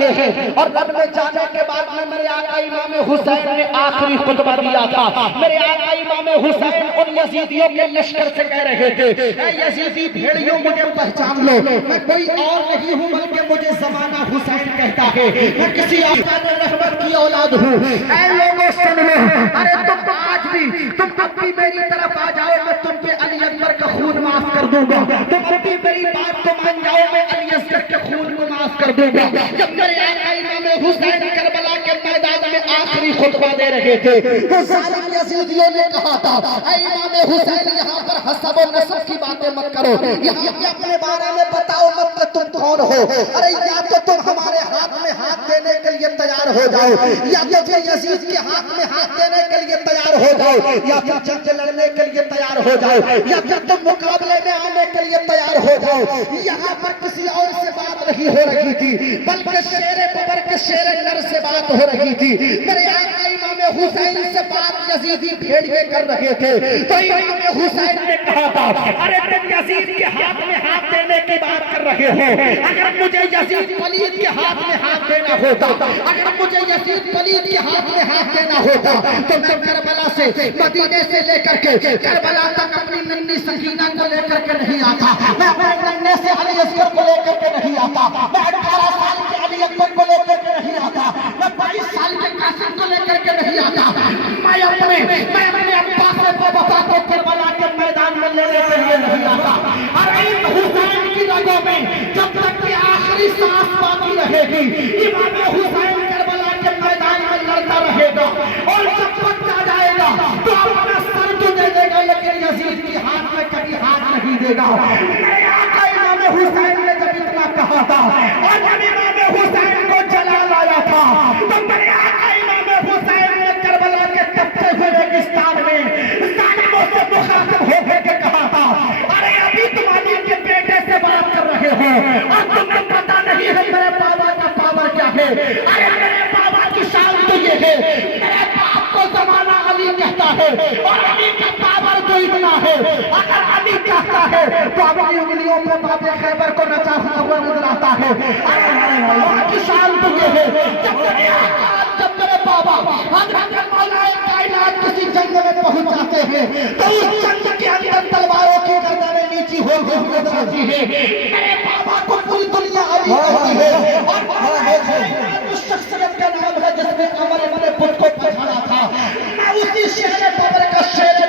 رہے ہیں اور رب میں جانے کے بعد میں میرے آقا امام حسین نے آخری خطبہ دیا تھا. میرے آقا امام حسین ان یزیدیوں کے لشکر سے کہہ رہے تھے اے یزیدی بھیڑیوں مجھے پہچان لو, میں کوئی اور نہیں ہوں بلکہ مجھے زمانہ حسین کہتا ہے, میں کسی آقا رحمت کی اولاد ہوں. اے لوگوں سن لو, ارے تم آج بھی تم اب بھی میری طرف آ جاؤ, میں تم پہ علی اکبر کا خون معاف کر دوں گا. تم اب بھی میری بات کو مان جاؤ, میں علی اصغر کے خون کو معاف کر دوں گا. جب میرے آقا امام حسین کربلا کے میدان میں آخری خطبہ دے رہے تھے تو ظالم یزیدیوں نے کہا تھا اے امام حسین یہاں پر حسب و نسب کی باتیں مت کرو, یہاں پہ اپنے بارے میں بتاؤ مت کہ تم کون ہو. ارے یا تو تم ہمارے ہاتھ میں ہاتھ دینے کے لیے تیار ہو جاؤ, یا تو پھر یزید کے ہاتھ میں ہاتھ دینے کے لیے تیار ہو جاؤ, یا پھر جنگ لڑنے کے لیے تیار ہو جاؤ, یا پھر تم مقابلے میں آنے کے لیے تیار ہو جاؤ. یہاں پر کسی اور سے بات نہیں ہو رہی تھی بلکہ شیر ببر کے شیر نر سے بات ہو رہی تھی. میرے آقا امام حسین سے بات یزیدی بھیڑیے کر رہے تھے تو امام حسین نے کہا تھا ارے تم یزید کے ہاتھ میں ہاتھ دینے کی بات کر رہے ہو, اگر مجھے یزید پلید کے ہاتھ میں ہاتھ دینا ہوتا, اگر مجھے یزید پلید کے ہاتھ میں ہاتھ دینا ہوتا تو میں کربلا سے مدینے سے لے کر کے کربلا تک اپنی ننھی سکینہ کو لے کر کے نہیں آتا, میں اپنے ننھے سے علی اصغر کو لے کر کے نہیں آتا, میں 18 سال کے علی اکبر کو لے کر کے نہیں آتا, میں 22 سال کے قاسم کو لے کر کے نہیں آتا, میں اپنے ابا سے وفا کو کربلا کے میدان میں لڑنے کے لیے نہیں آتا. اور ان حسین کی رگوں میں جب تک کہ آخری سانس باقی رہے گی امام حسین کربلا کے میدان میں لڑتا رہے گا, اور جب وقت آ جائے گا تو اپنا سر تو دے دے گا لیکن یزید کی ہاتھ میں کبھی ہاتھ نہیں دے گا. میرے آقا امام حسین نے جب اتنا کہا تھا اور جب امام حسین کو جلال آیا تھا تو میرے آقا امام حسین نے کربلا کے تپتے ہوئے ریگستان میں ظالموں سے مخاطب ہو کے کہا تھا ارے ابھی تم علی کے بیٹے سے بات کر رہے ہو اور تمہیں پتہ نہیں ہے میرے بابا کا پاور کیا ہے. ارے میرے بابا کی شان تو یہ ہے, میرے باپ کو زمانہ علی کہتا ہے اور علی کا پاور تو اتنا ہے, اگر علی کہتا ہے تو اپنی انگلیوں پہ باب خیبر کو نچاتا ہوا نظر آتا ہے. ارے کی شان تو یہ ہے, جب میرے بابا حضرت مولا کائنات کسی جنگ میں پہنچ جاتے ہیں تو اس جنگ کے اندر تلواروں کی گردنیں نیچی ہو نظر آتی ہے. میرے بابا کو پوری دنیا علی کہتی ہے اور اس شخصیت کا نام ہے جس نے قمر ابن بت کو پہچانا تھا. میں اسی شیر بابر کا شیر